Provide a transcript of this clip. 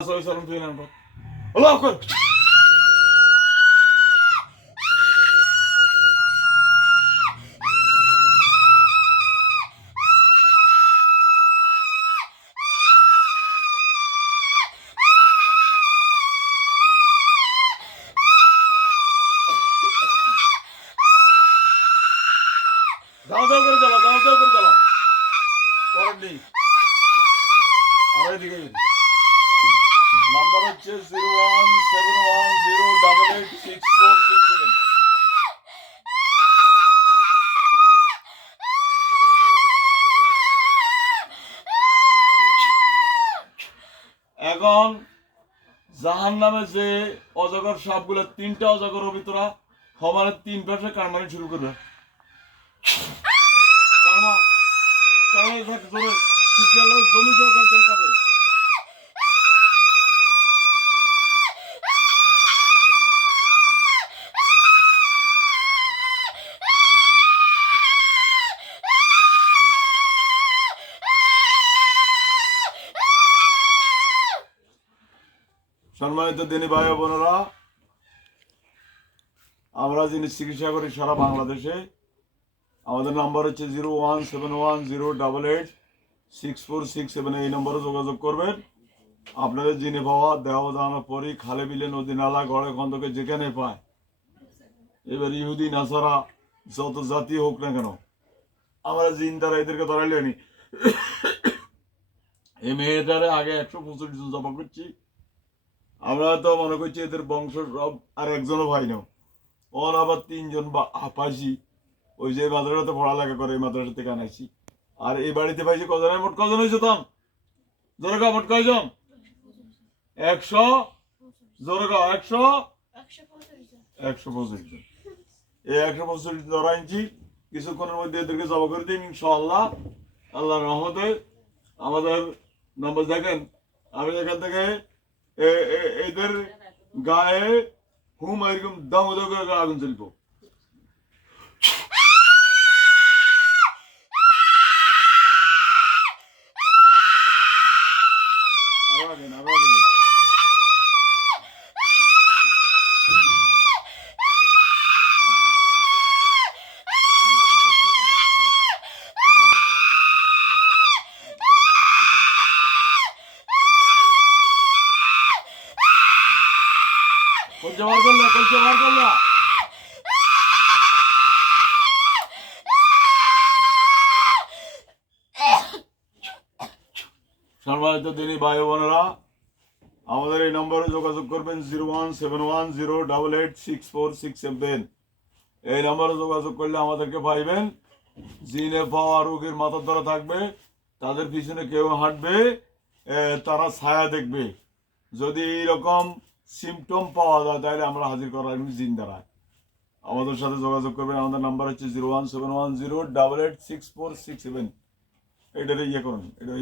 Soy solo un final. Allah kır. দাও দাও করে চালাও, দাও দাও করে চালাও। করেন নেই। আর এদিকে নাম্বার হচ্ছে 01710886467। এখন জাহান নামে যে অজগর সাপগুলো, তিনটা অজগর ভিতরা সমানে তিন পাশে কারমানি শুরু করবে। কারমা কারমানি থাক জোরে, জমি সহকার দেখাবে। সম্মানিত দিনী ভাই বোনেরা, আমরা যিনি চিকিৎসা করি সারা বাংলাদেশে, আমাদের নাম্বার হচ্ছে 01710886467। এই নম্বরে যোগাযোগ করবেন। আপনাদের যিনি পাওয়া দেহ দানা পরি খালে বিলে নদী নালা গড়ে খন্দকে যেখানে পায়, এবার ইহুদি নাসারা যত জাতি হোক না কেন, আমরা জিন দ্বারা এদেরকে ধরাইলেনি। এই মেয়েটারে আগে 125 জন জমা করছি। আমরা তো মনে করছি এদের বংশ সব, আর একজনও ভাই না। ওর আবার 3 জন পাইছি, ওই যে মাদ্রাসাতে পড়ালেখা করে, এই মাদ্রাসা থেকে আনাইছি। আর এই বাড়িতে পাইছি কজন, মোট কজন হয়েছে তখন? জোরগা মোট কয়জন? 100 জোরগা 125 জন। এই 125 ধরা আনছি। কিছুক্ষণের মধ্যে এদেরকে জমা করে দিন ইনশাআল্লাহ। আল্লাহর রহমতে আমাদের নম্বর দেখেন। আমি এখান থেকে এদের গায়ে হুম এরকম দাম করে আগুন চলবো। কলচে বার করলে, কলচে বার করলে। সম্মানিত দিনী ভাই বোনেরা, আমাদের এই নম্বরে যোগাযোগ করবেন 01710886467। এই নম্বরে যোগাযোগ করলে আমাদেরকে পাইবেন। জিনে পাওয়া রোগীর মাথার ধরা থাকবে, তাদের পিছনে কেউ হাঁটবে, তারা ছায়া দেখবে। যদি এইরকম সিমটম পাওয়া যায় তাহলে আমরা হাজির করা জিন দ্বারা। আমাদের সাথে যোগাযোগ করবেন। আমাদের নাম্বার হচ্ছে 01710886467। এটারে ইয়ে করুন, এটা